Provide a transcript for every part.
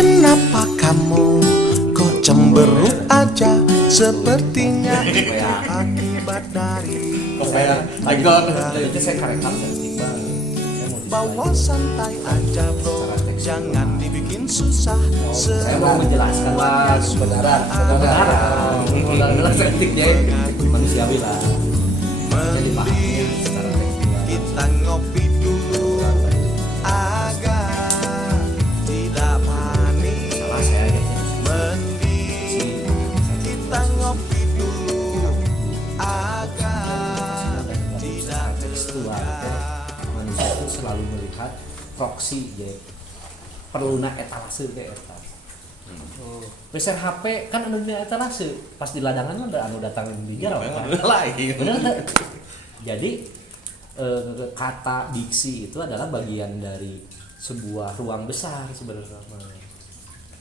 Kenapa kamu kok cemberut aja? Sepertinya itu akibat dari bawa santai aja bro, jangan dibikin susah. Saya mau menjelaskan lah kebenaran kritiknya manusiawi lah, jadi paham secara tekstual. Kita ngopi dulu agar tidak panik. Salah saya aja. Mending kita ngopi dulu agar tidak Tekstual manusia itu selalu melihat proksi jadi perluna etalase kayak eta. Peser HP kan anu dina etalase, pas di ladangan ada anu datang di jero kan. Bener teh. Jadi kata diksi itu adalah bagian dari sebuah ruang besar sebenarnya.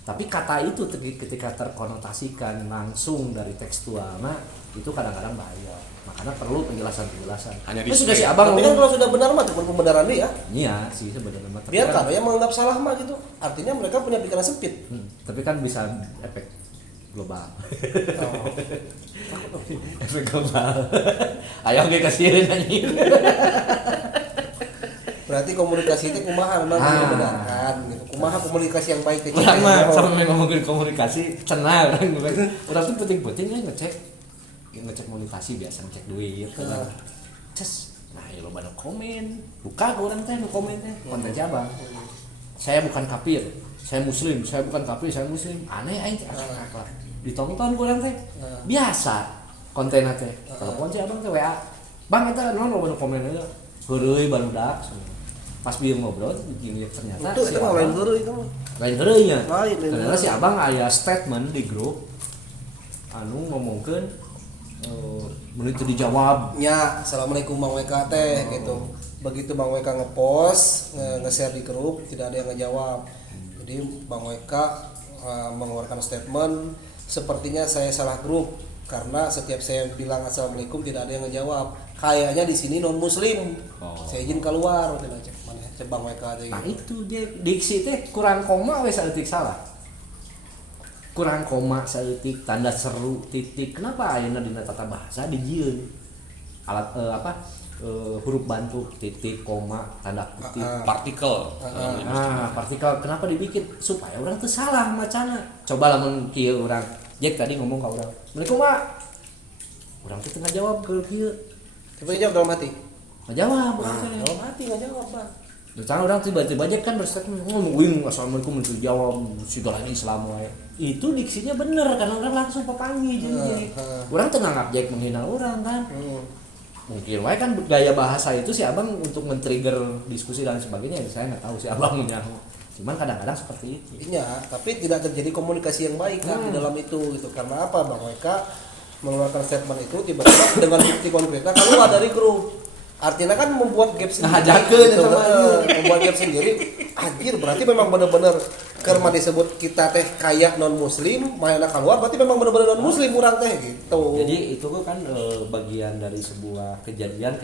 Tapi kata itu ketika terkonotasikan langsung dari tekstualnya itu kadang-kadang bahaya. Makanya perlu penjelasan-penjelasan. Hanya Ini sudah si abang Tapi kan kalau sudah benar mah cuma pembenaran dia. iya sih sebenarnya. Tapi Biarkan kan, yang menganggap salah mah gitu. Artinya mereka punya pikiran sempit. tapi kan bisa efek global. Oh. Efek global. Ayo gue kasihin anjing. Berarti komunikasi itu kumaha memang membenarkan gitu. Kumaha komunikasi yang baik itu. Orang mah sama ngomongin komunikasi cenah orang tuh penting-penting ngecek komunikasi biasa ngecek duit ces nah ya lo banyak komen buka orang teh komen teh konten siapa saya bukan kafir saya muslim saya bukan kafir saya muslim aneh aing akhlak ditonton orang teh biasa kontenna teh telepon si abang teh WA bang eta naon lo banyak komen aja heureuy barudak pas bieu ngobrol ternyata itu mah lain heureuy itu mah. lain heureuy nya Lain ternyata si abang aya statement di grup anu ngomongkeun menit itu dijawab Ya, assalamualaikum Bang WK teh gitu. Begitu Bang WK ngepost, nge-share di grup, tidak ada yang ngejawab. Jadi Bang WK mengeluarkan statement, sepertinya saya salah grup karena setiap saya bilang assalamualaikum tidak ada yang ngejawab. Kayaknya di sini non muslim. Saya izin keluar, udah cek mana cek Bang WK teh. nah itu dia diksi teh kurang koma we saeutik salah kurang koma saeutik tanda seru titik kenapa ayeuna dina tata bahasa dijieun alat huruf bantu titik koma tanda kutip partikel. partikel kenapa dibikin supaya orang tuh salah macana coba lamun kieu urang Jack tadi ngomong ka urang assalamualaikum Pak urang teh tengah jawab ke kieu Coba jawab dalam hati. ngajawab urang teh Dalam hati nggak jawab Bang. Jangan orang tiba-tiba aja kan berstatement ngomong wing assalamualaikum itu jawab segala Islam wae. Itu diksinya bener karena orang langsung papangi jadi. Orang tengah ngabjek menghina orang kan. Mungkin wae kan gaya bahasa itu si abang untuk men-trigger diskusi dan sebagainya saya nggak tahu si abang punya. Cuman kadang-kadang seperti itu. Iya, tapi tidak terjadi komunikasi yang baik kan di dalam itu gitu. Karena apa Bang WK mengeluarkan statement itu tiba-tiba dengan bukti konkretnya keluar dari grup. Artinya kan membuat gap sendiri. Ngajakeun gitu. sama Membuat gap sendiri. Anjir, berarti memang benar-benar karena disebut kita teh kayak non muslim, mainnya keluar berarti memang benar-benar non muslim orang teh gitu. Jadi itu kan bagian dari sebuah kejadian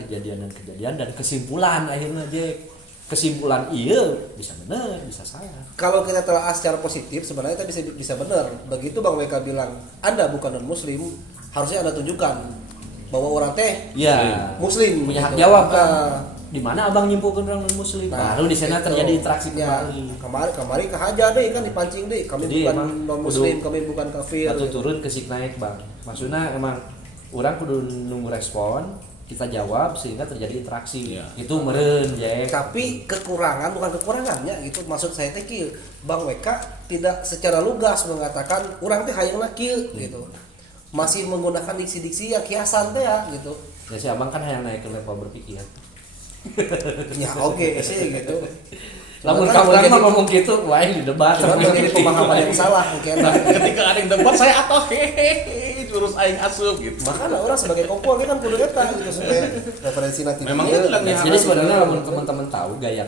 dan kesimpulan akhirnya Jack. Kesimpulan iya bisa benar, bisa salah. Kalau kita telah secara positif sebenarnya kita bisa benar. Begitu Bang WK bilang, "Anda bukan non muslim," harusnya Anda tunjukkan bahwa orang teh muslim punya hak gitu. jawab kan. Di mana abang nyimpulkan orang non muslim? Baru di sana gitu. terjadi interaksi Ya, kembali. kemari kehaja deh kan dipancing deh. Kami Jadi bukan non muslim, kami bukan kafir. Atau turun ke sik naik bang. Maksudnya emang orang kudu nunggu respon, kita jawab sehingga terjadi interaksi. Itu meureun Jack. Tapi kekurangan bukan kekurangannya gitu. Maksud saya teh kieu, Bang WK tidak secara lugas mengatakan orang teh hayangna kieu gitu. Masih menggunakan diksi-diksi yang kiasan teh ya gitu. Ya si abang kan yang naik ke level berpikir. Ya oke sih gitu. Lamun kan kamu mah menjadi- ngomong gitu, wah ini debat. Cuman menjadi pemahaman yang salah mungkin. Ketika ada yang debat saya atau hehehe terus aing asup gitu. Makanya orang sebagai kompor kan kudu eta gitu supaya referensi nanti. Memang itu lah Ya, jadi sebenarnya lamun teman-teman tahu gaya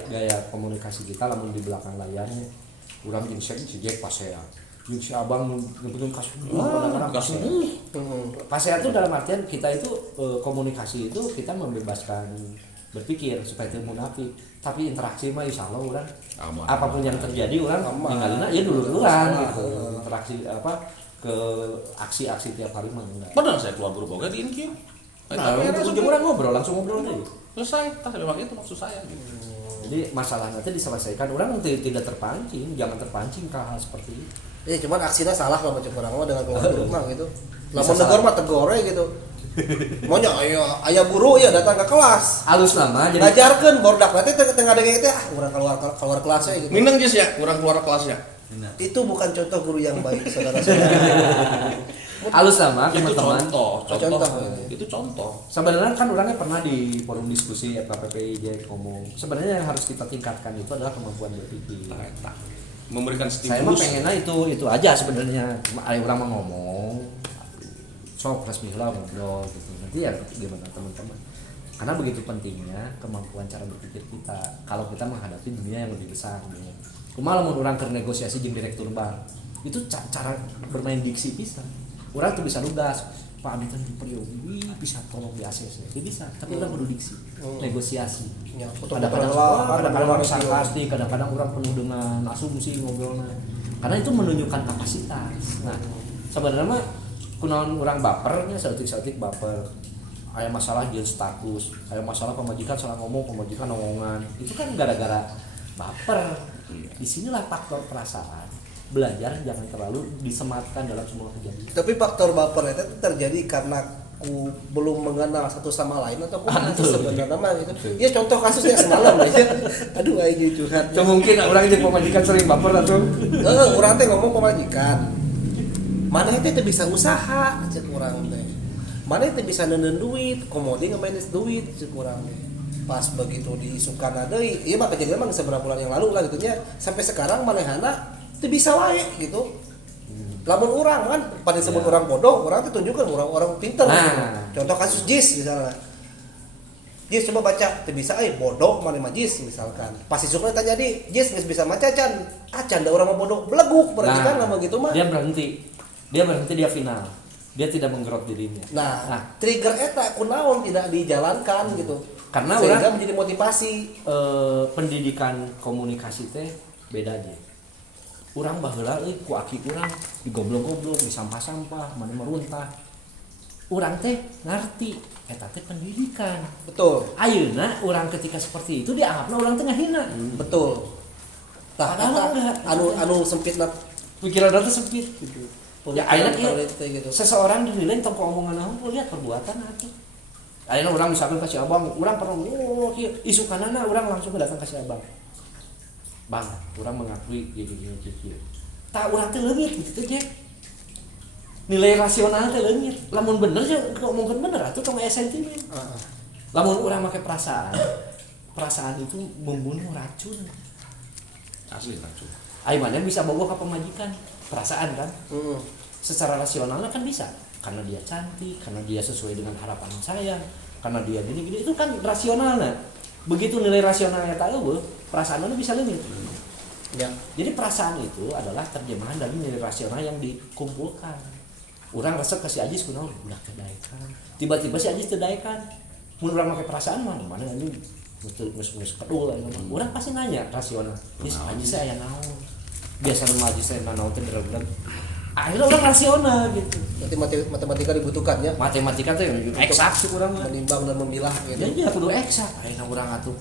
komunikasi kita lamun di belakang layarnya urang jeung si Jack pasea. Jeung si abang ngebetul kasus. Kadang-kadang kasus. Pasea itu dalam artian kita itu komunikasi itu kita membebaskan berpikir supaya teu munafik. Tapi interaksi mah insyaallah urang Aman. apapun yang terjadi urang Aman. ninggalina ya dulu-duluan gitu. Heeh. Interaksi apa ke aksi-aksi tiap hari mah enggak. Bener saya keluar grup oke di InQ. Nah, ujung orang ngobrol langsung ngobrol aja. Selesai, tas memang itu maksud saya gitu. Jadi masalah nanti diselesaikan, orang tidak terpancing, jangan terpancing ke hal seperti itu. Ya cuman aksinya salah kalau macam orang mah dengan keluar grup mah gitu. Bisa Lamun negor salah. mah tegor we gitu. Maunya aya guru ya datang ke kelas. Halus nama jadi Ngajarkeun bordak nanti tengah denge teh urang keluar kelas we gitu. Minang Jis ya, kurang keluar kelasnya. Itu bukan contoh guru yang baik saudara-saudara. halus nama Itu teman-teman. contoh. ya. Itu contoh. Sebenarnya kan orangnya pernah di forum diskusi FKPPI ngomong. Sebenarnya yang harus kita tingkatkan itu adalah kemampuan berpikir. Nah, eta. Memberikan Saya mah stimulus. pengennya itu aja sebenarnya. Cuma ada orang mau ngomong, sok resmi lah ngobrol gitu. Nanti ya gimana teman-teman. Karena begitu pentingnya kemampuan cara berpikir kita kalau kita menghadapi dunia yang lebih besar. Kumaha lamun urang keur negosiasi jeung direktur bank. Itu cara bermain diksi pisan. Urang tuh bisa nugas, Pak Abdi teh di periode bisa tolong di ACC. Itu bisa, tapi urang kudu diksi, negosiasi. Ya, Kadang-kadang orang sarkastik, kadang-kadang orang penuh dengan asumsi ngobrolnya. Karena itu menunjukkan kapasitas. Nah, sebenarnya mah kunaon orang bapernya seetik-seetik baper. Aya masalah jeung status, aya masalah pemajikan salah ngomong, pemajikan omongan. Itu kan gara-gara baper. Disinilah faktor perasaan. Belajar jangan terlalu disematkan dalam semua kejadian. Tapi faktor baper itu terjadi karena ku belum mengenal satu sama lain atau sebenarnya mah gitu. Ya contoh kasusnya semalam aja. Aduh aing curhat. Itu mungkin orang jadi pemajikan sering baper atau Urang teh ngomong pemajikan. Mana teh teu bisa usaha ceuk urang teh. Mana teh bisa neuneun duit, komodi nge-manage duit ceuk urang teh. Pas begitu diisukan deui, ieu mah kejadian mah beberapa bulan yang lalu lah gitu nya. Sampai sekarang manehana teu bisa wae gitu. Lamun urang kan pada disebut orang bodoh, orang teh tunjukkeun orang pinter. Nah. Gitu. Contoh kasus Jis misalnya. Jis coba baca, teu bisa bodoh mana mah Jis misalkan. Pas isukna tanya di, Jis geus bisa maca can. Can da urang mah bodoh, beleguk berarti kan lama gitu mah. Dia berhenti, dia final. Dia tidak menggerot dirinya. Nah, trigger eta kunaon tidak dijalankan gitu. Karena sehingga orang menjadi motivasi. pendidikan komunikasi teh beda aja. Urang baheula ku aki urang digoblok-goblok, disampah-sampah, mana meruntah. Urang teh ngarti eta teh pendidikan. Betul. Ayeuna urang ketika seperti itu dianggapna urang teh ngahina. Betul. Tah Padahal enggak. anu sempitna Pikiran orang teh sempit gitu. Ya ayeuna gitu. seseorang dinilai tentang omongan naon lihat perbuatan atuh. Ayeuna urang misalkan ka si Abang, urang pernah kieu isukanana urang langsung datang ka si Abang. Bang, urang mengakui gini. Tak urang teh leungit gitu teh. Nilai rasional teh leungit. Lamun bener ya ngomongkeun bener atuh tong aya sentimen. Lamun urang make perasaan, perasaan itu membunuh racun. Asli racun. Ai mana bisa bogoh ka pemajikan? Perasaan kan? Secara rasionalnya kan bisa. Karena dia cantik, karena dia sesuai dengan harapan saya, karena dia gini-gini itu kan rasionalnya. Begitu nilai rasionalnya tak eueuh, perasaannya bisa leungit. Ya. Jadi perasaan itu adalah terjemahan dari nilai rasional yang dikumpulkan. Urang resep ke si Ajis kunaon udah kedaikan. Tiba-tiba si Ajis kedaikan. Mun urang make perasaan mana ini geus kedul aya mah. Urang pasti nanya rasional. Jis Ajis aya naon? Biasa nu Ajis teh naon teh bener-bener. Akhirnya orang rasional gitu. Berarti matematika dibutuhkan ya. Matematika teh eksak sih urang mah. Menimbang dan memilah gitu. Ya kudu eksak. Ayeuna urang atuh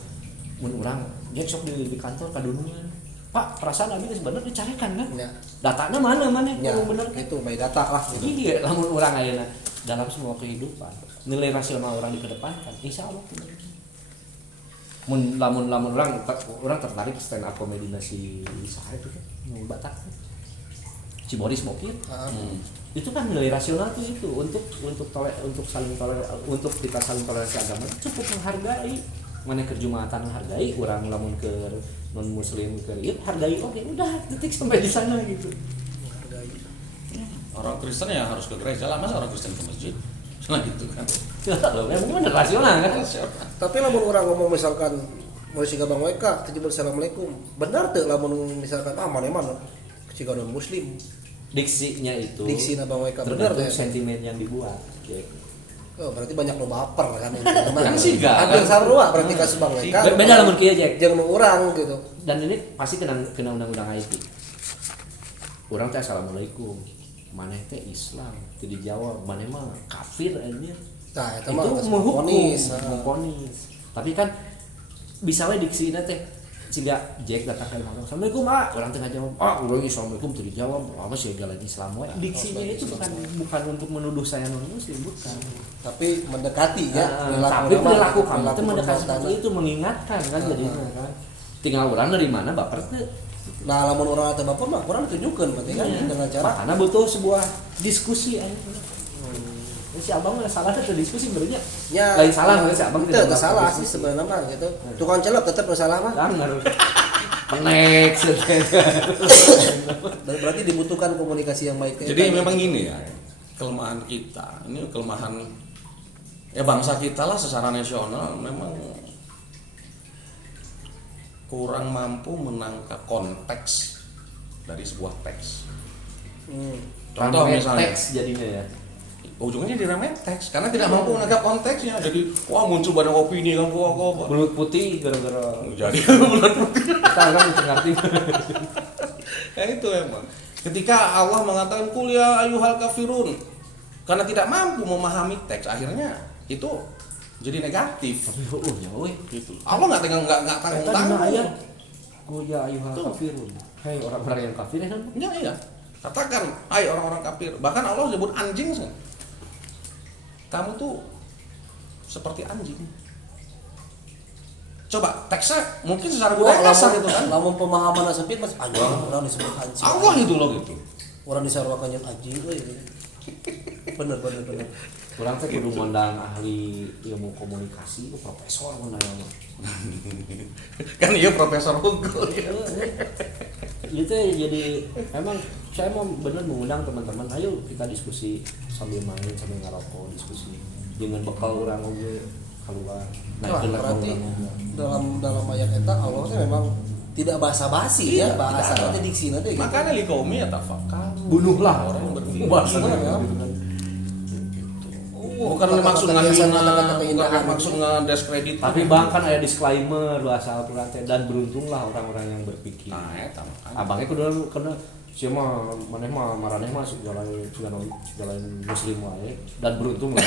mun urang dia sok di kantor kadunungan. Pak, perasaan abi geus bener dicarikan kan? Ya. Datanya mana Ya, ngomong bener. itu by data lah gitu. Iya, lamun urang ayeuna dalam semua kehidupan, nilai rasional orang dikedepankan, insyaallah bener. Lamun orang tertarik stand up comedy si saha itu kan, nu Batak. Si Boris Mokir. Itu kan nilai rasional tuh itu untuk saling untuk kita saling toleransi agama cukup menghargai. Mana ke Jumatan hargai, orang lamun ke non muslim ke hargai, oke udah detik sampai di sana gitu. Orang Kristen ya harus ke gereja lah, masa orang Kristen ke masjid? Nah gitu kan. Loh, memang bener rasional kan? Tapi lamun orang ngomong misalkan mau siga Bang Weka, tujur assalamualaikum. Benar tuh lamun misalkan mana siga non muslim. Diksinya itu Diksi Bang Weka benar tergantung tuh. sentimen yang dibuat. Ya. Oh, berarti banyak nu baper kan ini. Kan siga. Hampir sarua berarti kasus Bang Weka. Beda lamun kieu Jack. Jeung nu urang gitu. Dan ini pasti kena undang-undang IT. Orang teh assalamualaikum. Maneh teh Islam, teu dijawab. Maneh mah kafir aja. Nah, Itu geus menghukum, ponis. memponis. Tapi kan bisa we diksina teh sehingga Jack datang ke imam assalamualaikum orang tengah jawab orang assalamualaikum tadi jawab apa sih jalan Islam we diksinya itu bukan untuk menuduh saya non muslim bukan Tapi mendekati ya. tapi perilaku kamu itu mendekati seperti itu mengingatkan kan jadinya kan tinggal orang dari mana baper tuh. Nah, lamun urang teh baper mah urang tunjukkeun berarti kan dengan cara karena butuh sebuah diskusi aja. Si abang nggak salah tuh diskusi berarti ya, lain salah nggak si abang tidak salah sih sebenarnya mah gitu. Tukang celok tetap salah mah. Benar. Penek. Berarti dibutuhkan komunikasi yang baik. Jadi memang gini ya, kelemahan kita, ini kelemahan ya bangsa kita lah secara nasional memang kurang mampu menangkap konteks dari sebuah teks. Contoh misalnya teks jadinya ya. Ujungnya diremeh teks karena tidak mampu menangkap konteksnya. Jadi wah muncul banyak opini kan kok. Belut putih gara-gara Jadi bulan putih. kita kan ngerti. Ya itu emang. Ketika Allah mengatakan kul ya ayyuhal kafirun karena tidak mampu memahami teks akhirnya itu jadi negatif. Oh ya weh. Gitu. Allah nggak tanggung-tanggung. Kul ya ayyuhal kafirun. Hai orang-orang yang kafir kan? Iya. Katakan, hai orang-orang kafir. Bahkan Allah sebut anjing. Kamu tuh seperti anjing. Coba teksnya mungkin secara budaya kasar gitu kan. Lamun pemahaman sempit mas anjing orang disebut anjing. Allah gitu loh gitu. Orang disaruakan yang anjing euy. Bener. Kurang teh kudu ngundang ahli ilmu komunikasi, profesor mun aya mah. Kan iya profesor hukum. Itu jadi emang saya mau bener mengundang teman-teman ayo kita diskusi sambil main sambil ngerokok diskusi dengan bekal orang ngobrol keluar Berarti dalam ayat eta Allah teh memang tidak basa-basi ya bahasa nanti diksi nanti gitu. Makanya likomi ya tafakar. bunuhlah Orang yang berpikir. bahasa ya. Bukan maksud menghina, bukan maksud ngedeskredit. tapi bahkan ada disclaimer bahasa Al-Qur'an teh dan beruntunglah orang-orang yang berpikir. Nah, eta makanya. Abangnya kudu kena sia mah maneh mah maraneh mah segala muslim wae dan beruntung lah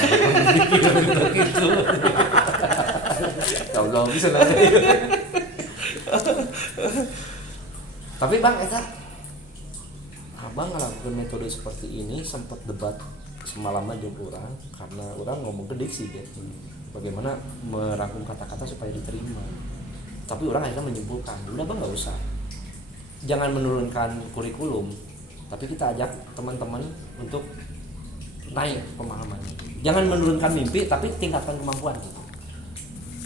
gitu. Kalau bisa nanti. Tapi Bang eta Abang ngelakukan metode seperti ini sempat debat semalaman jeung urang karena urang ngomong ke diksi gitu. Bagaimana merangkum kata-kata supaya diterima. Tapi orang akhirnya menyimpulkan, udah Bang enggak usah. Jangan menurunkan kurikulum, tapi kita ajak teman-teman untuk naik pemahamannya. Jangan menurunkan mimpi, tapi tingkatkan kemampuan gitu.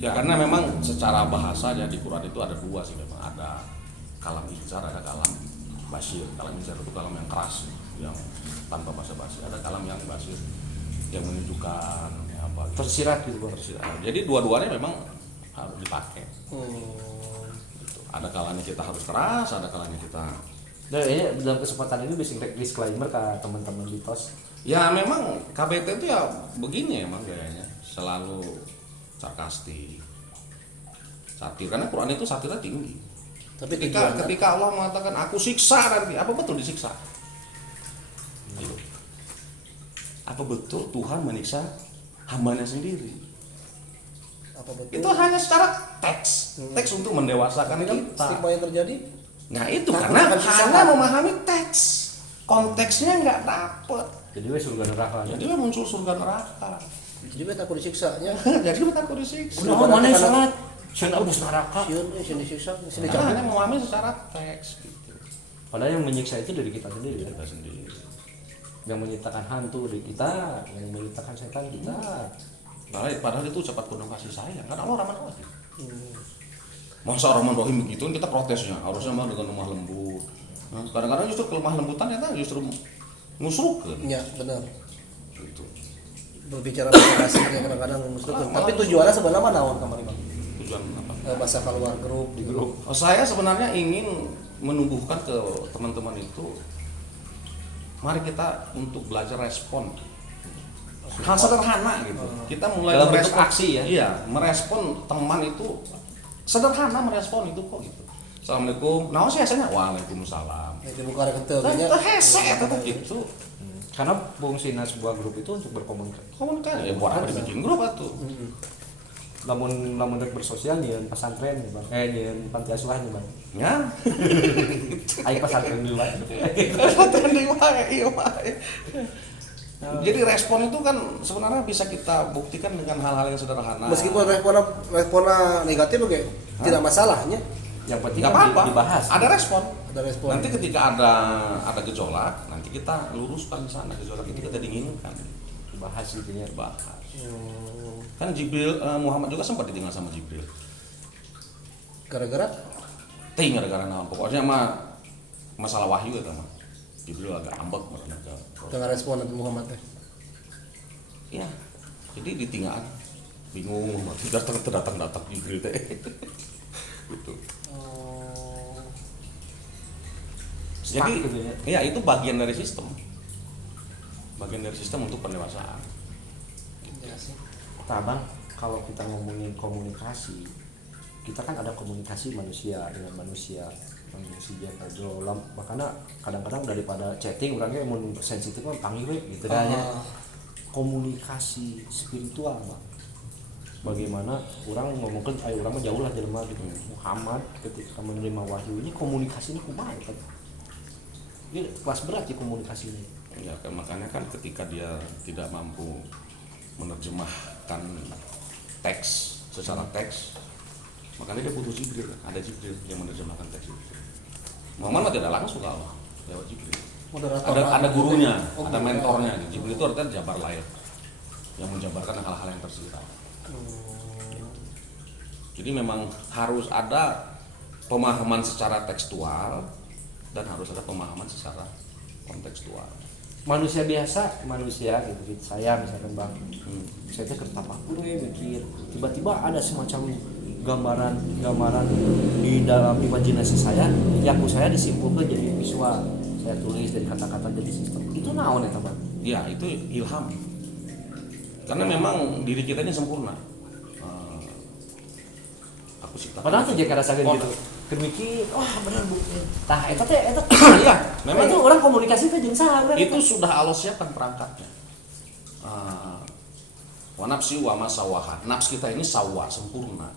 Ya karena memang secara bahasanya di Quran itu ada dua sih memang, ada kalam inzar, ada kalam basyir. Kalam inzar itu kalam yang keras, yang tanpa basa-basi. Ada kalam yang basyir, yang menunjukkan apa gitu. Tersirat gitu Bang. Tersirat. Jadi dua-duanya memang harus dipakai. Gitu. Ada kalanya kita harus keras, ada kalanya kita. Nah, ini dalam kesempatan ini bisa disclaimer ke teman-teman di pos. Ya memang KBT itu ya begini emang gayanya, selalu sarkastik, satir. Karena Quran itu satirnya tinggi. Tapi Ketika Allah mengatakan aku siksa nanti, apa betul disiksa? Gitu. Apa betul Tuhan menyiksa hambanya sendiri? apa betul? Itu hanya secara teks untuk mendewasakan Tapi kan kita. stigma yang terjadi Nah itu Takut karena akan siksa. hanya memahami teks, konteksnya nggak dapet. Jadi we surga neraka. Jadi dia muncul surga neraka. jadi beta takut disiksa nya. Jadi kita takut disiksa. Udah mana salat? Cenah udah neraka. Sieun sieun disiksa sini Karena hanya dicampur. memahami secara teks gitu. Padahal yang menyiksa itu dari kita sendiri. Kita sendiri. Yang menciptakan hantu dari kita, yang menciptakan setan kita. Padahal itu ucapan penuh kasih sayang. Kan Allah Rahman Rahim. Masa Rahman Rahim begitu kita protesnya harusnya mah dengan lemah lembut. Nah, kadang-kadang justru kelemah lembutan itu justru ngusrukeun. Ya benar. Gitu. Berbicara bahasa asing kadang-kadang mustahil. Tapi tujuannya sebenarnya mana naon kamari Bang? Tujuan apa? Bahasa keluar grup di grup. Saya sebenarnya ingin menumbuhkan ke teman-teman itu, mari kita untuk belajar respon hal sederhana gitu. Kita mulai Dalam bentuk merespon aksi ya? Iya, merespon teman itu sederhana, merespon itu kok gitu. Assalamualaikum. Nah, saya biasanya waalaikumsalam. Itu bukan kenteu Teh nya. hese eta tuh gitu. Karena fungsinya sebuah grup itu untuk berkomunikasi. Komunikasi ya buat apa dibikin grup atuh. Lamun rek bersosial nyeun pesantren nih Bang. Nyeun panti asuhan nih Bang. Ya. Aya pesantren di luar. Trending wae ieu wae. Jadi respon itu kan sebenarnya bisa kita buktikan dengan hal-hal yang sederhana. Meskipun responnya negatif oke, tidak masalahnya. Yang penting Nggak kan apa-apa, dibahas. ada respon. Ada respon. Nanti ketika ada gejolak, nanti kita luruskan di sana gejolak itu kita dinginkan, Dibahas intinya. bahas. Kan Jibril Muhammad juga sempat ditinggal sama Jibril. Gara-gara Gara-gara naon pokoknya mah masalah wahyu itu mah. Jibril agak ambek makanya dengan respon Nabi Muhammad teh. Iya. Jadi ditinggal bingung datang Jibril teh. Gitu. Jadi Gitu ya. ya itu bagian dari sistem. Bagian dari sistem untuk pendewasaan. Ya sih. Nah Bang, kalau kita ngomongin komunikasi, kita kan ada komunikasi manusia dengan manusia, manusia ngobrol, makanya kadang-kadang daripada chatting orangnya mau sensitif kan panggil gitu kan ya. Komunikasi spiritual Bang. Bagaimana orang ngomongin ayo orang mah jauh lah jelema gitu. Muhammad ketika menerima wahyu ini komunikasinya kumaha kan. Ini kelas berat ya komunikasi ini. Ya kan makanya kan ketika dia tidak mampu menerjemahkan teks secara teks, makanya dia butuh Jibril. Ada Jibril yang menerjemahkan teks itu. Muhammad tidak langsung kalau lewat Jibril. Ada gurunya, ada mentornya. Jibril itu artinya jabar lahir yang menjabarkan hal-hal yang tersisa. Jadi memang harus ada pemahaman secara tekstual dan harus ada pemahaman secara kontekstual. Manusia biasa, manusia gitu saya misalkan Bang, saya tuh kertapakur ya mikir, tiba-tiba ada semacam gambaran di dalam imajinasi saya, yang saya disimpulkan jadi visual, saya tulis dari kata-kata jadi sistem. Itu naon eta Bang? Ya itu ilham. Karena memang diri kita ini sempurna. Aku ciptakan. Padahal tuh jika rasakan gitu, mikir, wah bener bu, tah eta Iya, memang itu orang komunikasi teh jeung saha itu sudah Allah siapkan perangkatnya. Wa nafsi wa ma sawaha. Nafs kita ini sawa, sempurna.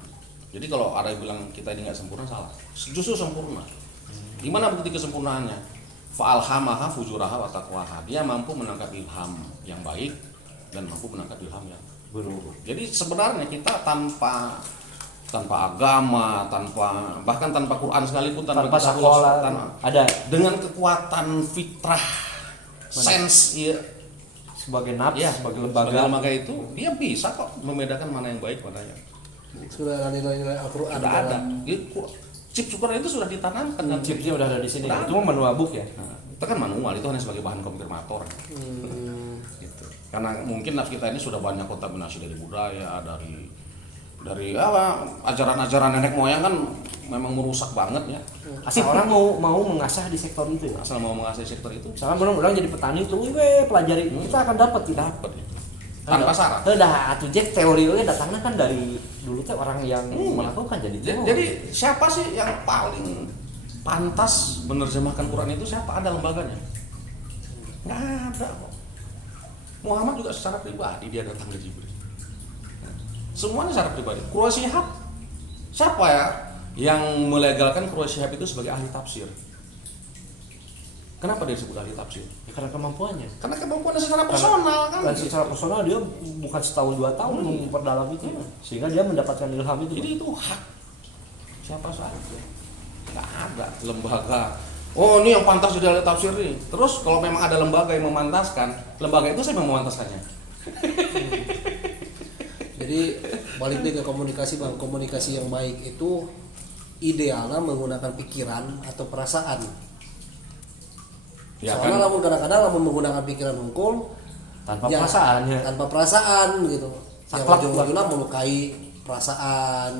Jadi kalau ada yang bilang kita ini nggak sempurna salah. Justru sempurna. Gimana bukti kesempurnaannya? Fa'alhamaha fujuraha wa taqwaha. Dia mampu menangkap ilham yang baik dan mampu menangkap ilham yang buruk. Jadi sebenarnya kita tanpa agama, bahkan tanpa Quran sekalipun, tanpa sekolah, ada dengan kekuatan fitrah, sense ya, sebagai nafs, ya, sebagai sebagai lembaga lembaga itu, dia bisa kok membedakan mana yang baik mana yang Sudah ada nilai-nilai Al-Qur'an. tidak ada. Chip syukur itu sudah ditanamkan dan chipsnya udah ada di sini. Udah Itu mah manual book ya. Nah, itu kan manual, itu hanya sebagai bahan konfirmator. Gitu. Karena mungkin nafs kita ini sudah banyak kontaminasi dari budaya, dari ajaran-ajaran nenek moyang kan memang merusak banget ya. Asal orang mau mengasah di sektor itu ya. Asal mau mengasih sektor itu Misalkan orang jadi petani tuh, pelajari kita akan dapat dapat ya. Tanpa syarat. Dah atuh Jack teori datangnya kan dari dulu teh orang yang melakukan jadi Jadi siapa sih yang paling pantas menerjemahkan Quran itu siapa? Ada lembaganya? Nggak ada kok. Muhammad juga secara pribadi dia datang ke Jibril. Semuanya secara pribadi. Quraish Shihab siapa ya yang melegalkan Quraish Shihab itu sebagai ahli tafsir? Kenapa dia disebut ahli tafsir? Ya, karena kemampuannya. Karena kemampuannya secara personal kan. Dan secara personal dia bukan setahun 2 tahun memperdalam itu, sehingga dia mendapatkan ilham itu. Jadi itu hak siapa saja. Nggak ada lembaga. Oh ini yang pantas jadi ahli tafsir nih. Terus kalau memang ada lembaga yang memantaskan, lembaga itu saya memantaskannya. Jadi balik deh ke komunikasi Bang. Komunikasi yang baik itu idealnya menggunakan pikiran atau perasaan. Ya, Soalnya kan? lamun kadang-kadang lamun menggunakan pikiran unggul Tanpa perasaan ya. Tanpa perasaan gitu. Yang Saklek, ujung-ujungnya melukai perasaan.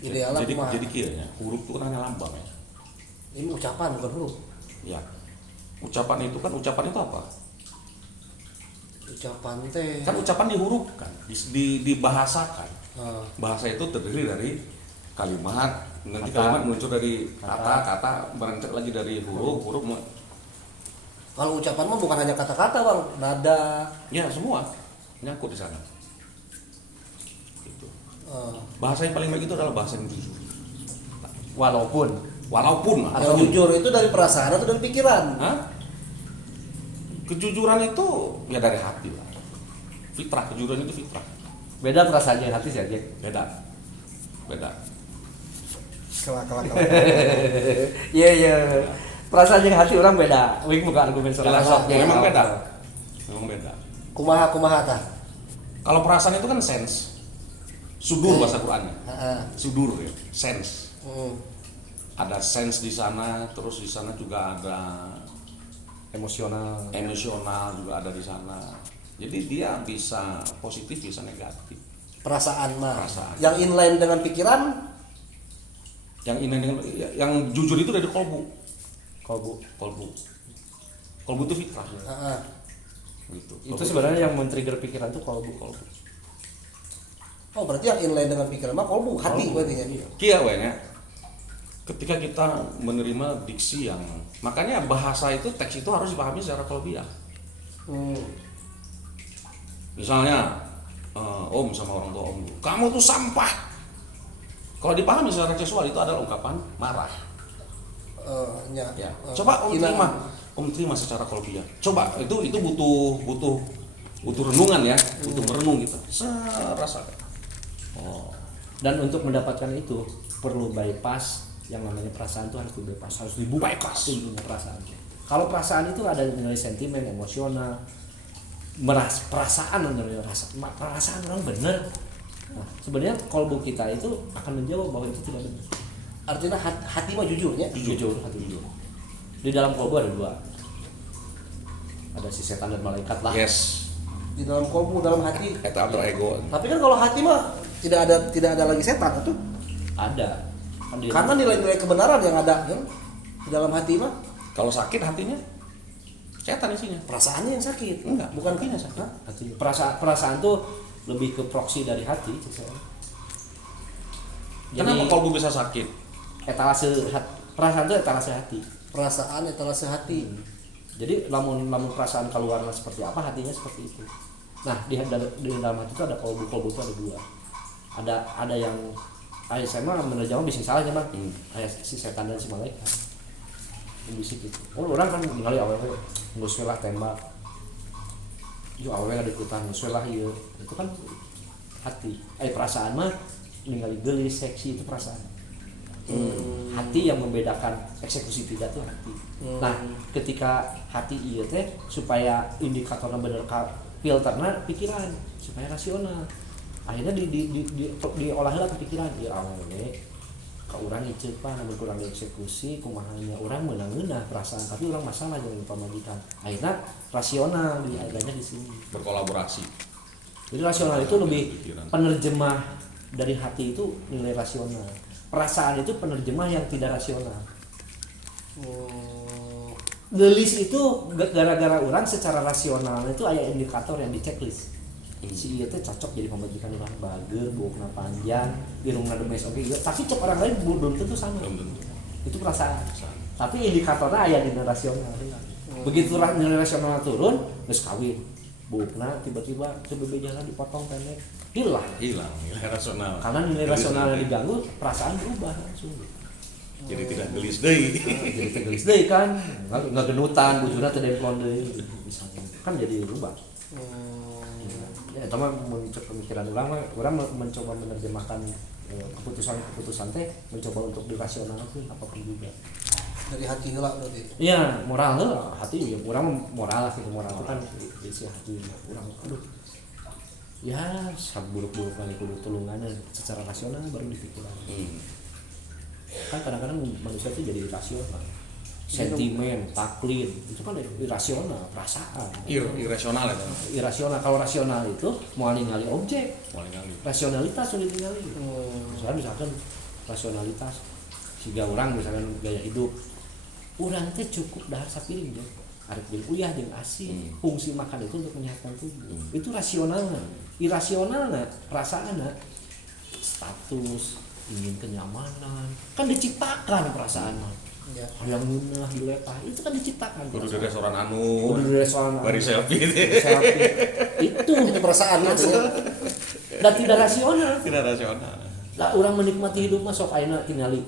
Idealnya Jadi kumaha? kiranya huruf itu kan hanya lambang ya. Ini ucapan bukan huruf. Ya. Ucapan itu apa? Ucapan teh. Kan ucapan dihurufkan, dibahasakan. Bahasa itu terdiri dari kalimat, nanti kalimat muncul dari kata beranjak lagi dari huruf. Kalau ucapan mah bukan hanya kata-kata bang, nada. Ya semua nyangkut di sana. Gitu. Bahasa yang paling baik itu adalah bahasa yang jujur. Walaupun Yang jujur itu dari perasaan atau dari pikiran? Hah? Kejujuran itu ya dari hati lah. Fitrah, kejujuran itu fitrah. beda perasaannya hati sih Jack. Beda. Kelak. Iya. Perasaannya hati orang beda. Wing bukan argumen soal Memang beda. Kumaha tah. Kalau perasaan itu kan sense. Sudur bahasa Qur'annya. Sudur ya, sense. Ada sense di sana, terus di sana juga ada emosional juga ada di sana. Jadi dia bisa positif, bisa negatif. Perasaan mah. Perasaan. Yang inline dengan pikiran, yang jujur itu dari kolbu itu fitrah. Gitu. itu sebenarnya yang men-trigger pikiran tuh kolbu. Oh berarti yang inline dengan pikiran mah kolbu, hati berarti ya. Kia wenya. Ketika kita menerima diksi yang, makanya bahasa itu, teks itu harus dipahami secara kolbiah. Misalnya om sama orang tua om, kamu tuh sampah. Kalau dipahami secara seksual itu adalah ungkapan marah. Coba om terima secara kolbiah. Coba itu butuh renungan ya, butuh merenung kita. Rasakan. Dan untuk mendapatkan itu perlu bypass yang namanya perasaan itu harus dibypass, harus dibuka pintunya perasaan. Kalau perasaan itu ada nilai sentimen, emosional, perasaan orang bener. Nah, sebenarnya kolbu kita itu akan menjawab bahwa itu tidak benar. Artinya hati mah jujurnya. Jujur. Di dalam kolbu ada dua. Ada si setan dan malaikat lah. Yes. Di dalam kolbu, dalam hati. Eta alter ego. Tapi kan kalau hati mah tidak ada lagi setan itu. Ada. Karena nilai-nilai kebenaran yang ada kan di dalam hati mah. Kalau sakit hatinya, setan isinya. Perasaannya yang sakit. Enggak, bukan hatinya sakit. Hati. Perasaan tuh lebih ke proksi dari hati. Kenapa kolbu bisa sakit? Perasaan itu etalase hati. Perasaan etalase hati. Jadi lamun perasaan keluar seperti apa, hatinya seperti itu. Nah, di dalam hati itu ada kolbu itu ada dua. Ada yang saya mah menerjemah bising salah ya bang. Si setan dan si malaikat. Bisik gitu. Orang kan ningali awewe geus lah tembak. Yo awewe ngadeukeutan geus lah ieu. Itu kan hati. Perasaan mah ningali geulis, seksi itu perasaan. Hati yang membedakan eksekusi tidak tuh hati. Nah, ketika hati ieu teh supaya indikatorna bener filterna pikiran supaya rasional. Akhirnya diolah heula ke pikiran ieu awewe ka urang ieu ceupah namun kurang dieksekusi kumaha nya urang meunang-eunah perasaan tapi urang masalah jeung pamajikan. Akhirnya rasional adanya di sini. Berkolaborasi. Jadi rasional itu lebih penerjemah dari hati itu nilai rasional. Perasaan itu penerjemah yang tidak rasional. Gelis itu gara-gara orang secara rasional itu ada indikator yang di checklist. Si ieu teh cocok jadi pemajikan urang bager, buukna panjang, irungna demes oke gitu. Tapi cek orang lain belum tentu sama. Itu perasaan. Tapi indikatornya aya di rasional. Begitu nilai rasional turun, geus kawin. Buukna tiba-tiba sebebe jalan dipotong pendek. Hilang Nilai rasional. karena nilai rasional yang diganggu, perasaan berubah langsung. Jadi tidak gelis deui. Jadi tegelis deui kan, nggak genutan, bujurna teu demplon deui misalnya. Kan jadi berubah. Ya itu mah muncul pemikiran orang mencoba menerjemahkan keputusan teh mencoba untuk dirasionalkan apapun juga. Dari hati heula berarti. Iya, moral heula, hati ya urang moral lah gitu, moral itu kan isi hati urang. Aduh. Ya, saburuk-buruk kali kudu tulunganan secara rasional baru dipikiran. Kan kadang-kadang manusia itu jadi irasional. Sentimen, taklid, itu kan irasional, perasaan. Irasional itu. Irasional, kalau rasional itu mau ningali objek. Rasionalitas sudah ningali. Misalkan rasionalitas, siga orang misalkan gaya hidup, orang teh cukup dahar sapiring, arek jeung uyah jeung asi. Fungsi makan itu untuk menyehatkan tubuh. Itu rasionalna. Irasionalna perasaanna status, ingin kenyamanan, kan diciptakan perasaan mah. Ya. Yang ngeunah dilepah itu kan diciptakan. Kudu di restoran anu. Kudu di restoran Bari selfie. itu perasaan masuk. Dan tidak rasional. Tidak rasional. Lah orang menikmati hidup mah sok ayeuna tingali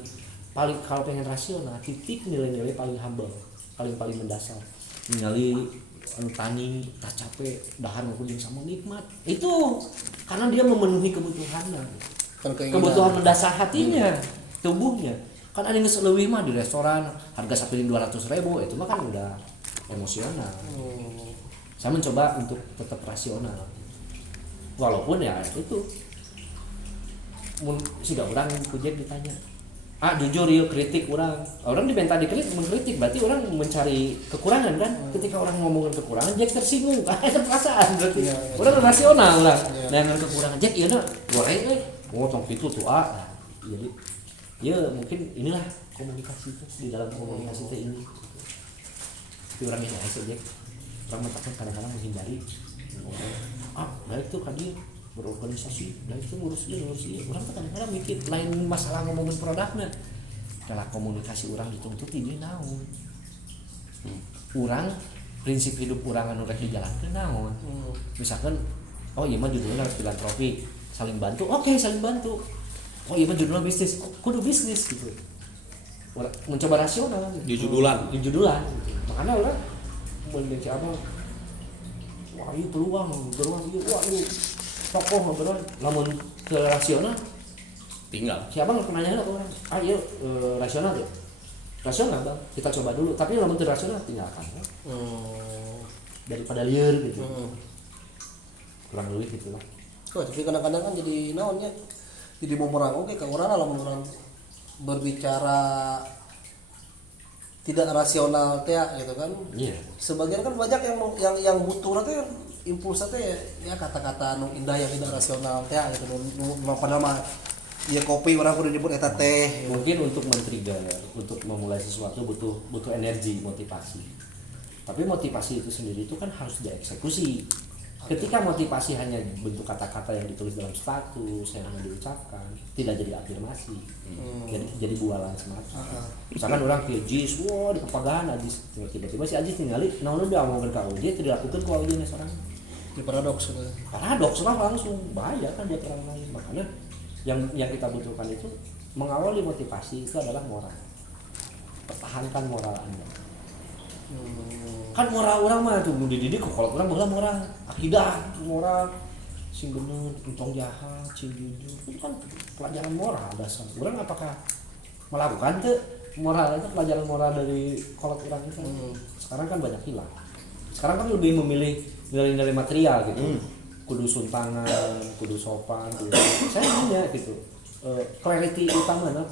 paling kalau pengen rasional titik nilai-nilai paling humble, paling mendasar. Ningali anu tani tak capek dahar nguding sama nikmat. Itu karena dia memenuhi kebutuhannya. Kebutuhan mendasar hatinya, tubuhnya. Kan ada yang leuwih mah di restoran harga sapiring 200.000 itu mah kan udah emosional. Saya mencoba untuk tetap rasional. Walaupun ya itu mun siga urang kujek ditanya. Jujur yuk kritik orang dibenta dikritik mengkritik berarti orang mencari kekurangan kan. Ketika orang ngomongin kekurangan Jack tersinggung kan ada perasaan berarti. Orang rasional lah. Dengan kekurangan Jack ieu na goreng tong kitu tuh jadi ya mungkin inilah komunikasi itu di dalam komunikasi itu ini. Tapi orang ini aja Jack. Orang mentakkan kadang-kadang menghindari. Baik tuh kan dia berorganisasi, baik tuh ngurus dia. Orang tuh kadang-kadang mikir lain masalah ngomongin produknya. Kalau komunikasi orang dituntut ini naon. Orang prinsip hidup orang anu rek dijalankeun naon. Misalkan iya mah judulnya filantropi, saling bantu. Oke, saling bantu. Iya mah judulnya bisnis. Kudu bisnis gitu. Mencoba rasional Di judulan. Gitu. Makanya orang mendengar apa? Wah, ini peluang, wah ini tokoh beneran. Namun ke rasional Tinggal. siapa nggak nanya ke orang? Iya rasional ya. Rasional bang, kita coba dulu. Tapi namun ke rasional tinggalkan. Daripada liar gitu. Kurang lebih gitu lah. Tapi kadang-kadang kan jadi naonnya, jadi bumerang oke ke orang lah orang berbicara tidak rasional teh gitu kan. Iya. Sebagian kan banyak yang butuh teh impuls teh ya kata-kata anu indah yang tidak rasional teh gitu. Padahal mah ya kopi orang kudu nyebut eta teh. Mungkin untuk men-trigger, untuk memulai sesuatu butuh energi, motivasi. Tapi motivasi itu sendiri itu kan harus dieksekusi. Ketika motivasi hanya bentuk kata-kata yang ditulis dalam status yang hanya diucapkan, tidak jadi afirmasi, jadi bualan semata. Misalkan orang ke Ajis, wah di kepagahan Ajis, tiba-tiba si Ajis tinggali, namun dia ngomongin ke Ajis, tidak lakukan ke Ajis seorang. Di paradoks gitu. Paradoks lah langsung, bahaya kan dia orang lain. Makanya yang kita butuhkan itu mengawali motivasi itu adalah moral. Pertahankan moral Anda. Kan moral orang mah tuh dididik kalau orang baheula moral akidah moral sing bener entong jahat sing jujur itu kan pelajaran moral dasar orang apakah melakukan tuh moral itu pelajaran moral dari kolot orang itu sekarang kan banyak hilang sekarang kan lebih memilih nilai-nilai material gitu kudu suntangan kudu sopan kudu saya nanya gitu clarity utamanya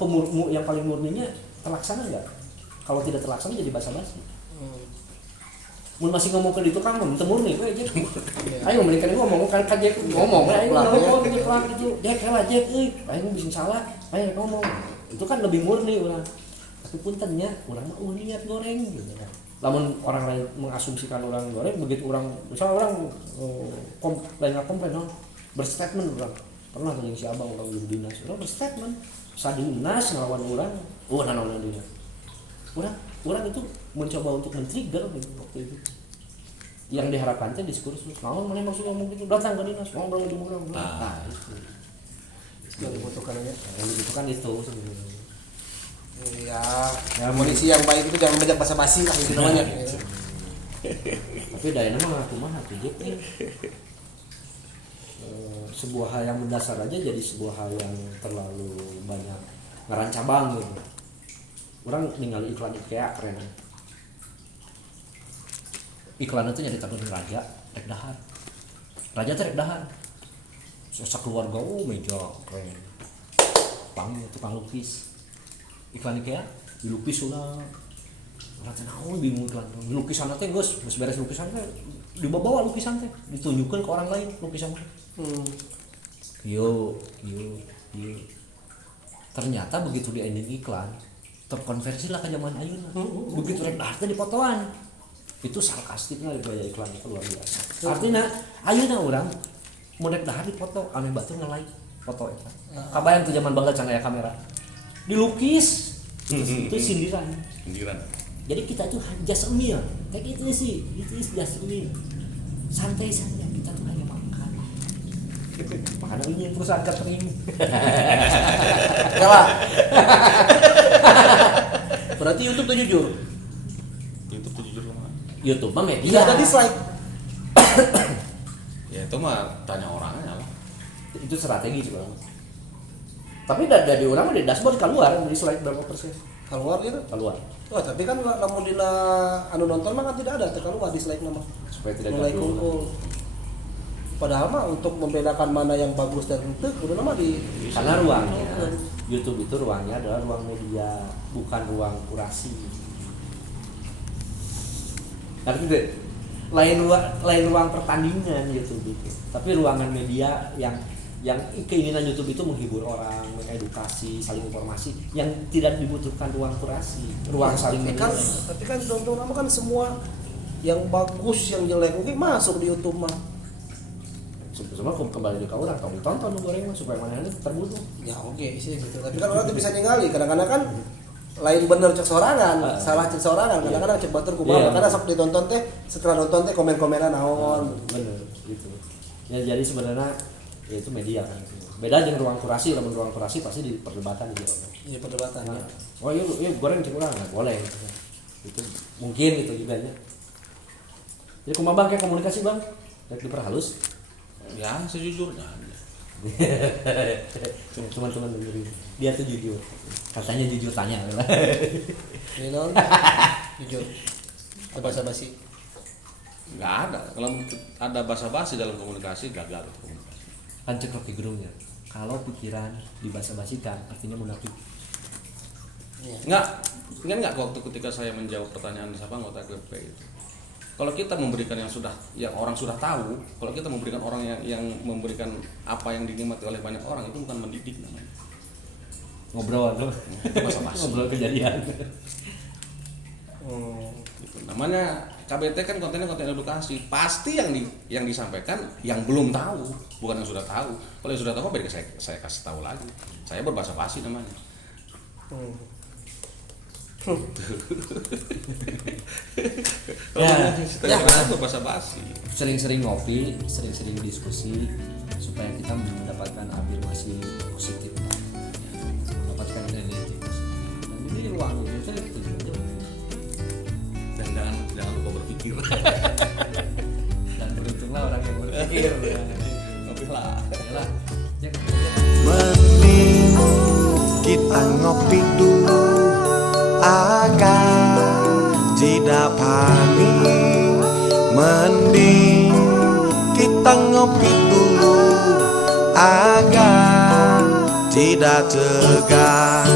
yang paling murninya terlaksana nggak kalau tidak terlaksana jadi basa-basi. Mun masih ngomong ke itu kan temu nih gue aja. Ayo mereka ngomong kan Jack ngomong ayo ngomong gitu pelan gitu. Jack kalah Jack ayo bisa salah. Ayo ngomong. Itu kan lebih murni orang. Tapi puntennya orang mah niat goreng gitu kan. Lamun orang lain mengasumsikan orang goreng begitu orang misalnya orang komplain berstatement orang. Pernah tanya si abang orang di dinas. Orang berstatement sadinas ngelawan orang. Nanaon dinas. Orang itu mencoba untuk men-trigger gitu waktu itu. Yang diharapkan teh diskursus. Naon mana maksud ngomong gitu? Datang ke dinas, ngobrol di mana? Nah, itu. Yang dibutuhkannya. Yang dibutuhkan itu sebenarnya. Ya, kondisi yang baik itu jangan banyak basa-basi lah gitu namanya. Tapi dayana mah kumaha tuh Jack nih. Sebuah hal yang mendasar aja jadi sebuah hal yang terlalu banyak ngaran cabang gitu. Orang ningali iklan IKEA keren. Iklan itu nyari takut raja rek dahar. Raja teh rek dahar. Sosok keluarga meja keren. Tukang lukis. Iklan IKEA dilukis ulah. Orang teh naon bingung iklan. Lukisan teh geus beres lukisan teh dibawa lukisan teh ditunjukkeun ke orang lain lukisan teh. Yo. Ternyata begitu di ending iklan terkonversi lah ke zaman ayeuna. Begitu rek dahar teh dipotoan. itu sarkastiknya gaya iklan itu luar biasa. Artinya ayeuna urang modek dahar dipoto anu batur nge-like foto eta. Kabayang tuh zaman bangga can aya kamera. Dilukis. Itu sindiran. Jadi kita tuh just a meal. Kayak gitu sih, itu just a meal. Santai saja, kita tuh hanya makan. Makanya ini perusahaan catering. Kalah. Berarti YouTube tuh jujur. YouTube tuh jujur mah. YouTube mah media. Tidak ada dislike. Ya itu mah tanya orangnya lah. Itu strategi juga. Tapi dari orang mah di dashboard keluar dislike berapa persen. Keluar gitu. Keluar. Oh, tapi kan lamun dina anu nonton mah kan tidak ada teu keluar dislike nama. Supaya tidak Mulai gabung. kumpul. Padahal mah untuk membedakan mana yang bagus dan itu udah nama di Karena ruangnya YouTube itu ruangnya adalah ruang media, bukan ruang kurasi. Artinya deh, lain ruang pertandingan YouTube itu. Tapi ruangan media yang keinginan YouTube itu menghibur orang, mengedukasi, saling informasi, yang tidak dibutuhkan ruang kurasi, ruang saling menilai. Tapi kan nonton nama kan semua yang bagus, yang jelek mungkin masuk di YouTube mah. Semua kembali ke orang, kalau ditonton goreng mah supaya mana itu terbunuh. Ya oke sih gitu. Tapi kan orang tuh bisa ningali, kadang-kadang kan lain bener cek sorangan, salah cek sorangan, kadang-kadang cek batur kumaha, karena sok ditonton teh setelah nonton teh komen-komenan naon. Bener gitu. Ya jadi sebenarnya ya itu media kan. Beda dengan ruang kurasi, lamun ruang kurasi pasti di perdebatan gitu. Iya perdebatan. Nah, Ya. oh iya goreng cek urang nggak boleh. Itu mungkin itu juga nya. Jadi kumaha bang kayak komunikasi bang, rek diperhalus. Ya sejujurnya. Teman-teman dengerin, dia tuh jujur. Katanya jujur tanya. Ini non, jujur. Basa-basi. Nggak ada. Kalau ada basa-basi dalam komunikasi gagal itu komunikasi. Kan cek Rocky Gerungnya. Kalau pikiran dibasa-basikan artinya munafik. Ingat nggak waktu ketika saya menjawab pertanyaan siapa anggota GP itu? Kalau kita memberikan yang orang sudah tahu, kalau kita memberikan orang yang memberikan apa yang dinikmati oleh banyak orang, itu bukan mendidik namanya. Ngobrol tuh. Basa-basi. Ngobrol kejadian. Gitu. Namanya KBT kan kontennya konten edukasi. Pasti yang disampaikan yang belum tahu, bukan yang sudah tahu. Kalau yang sudah tahu baik saya kasih tahu lagi. Saya berbahasa basi namanya. Ya, berbahasa basi. sering-sering ngopi, sering-sering diskusi supaya kita mendapatkan afirmasi positif, mendapatkan energi positif. Dan ini ruang itu itu juga. Dan jangan lupa berpikir. Dan beruntunglah orang yang berpikir. Ngopi lah. Yalah. Mending kita ngopi dulu agar tidak panik. Mending kita ngopi dulu agar tidak tegang.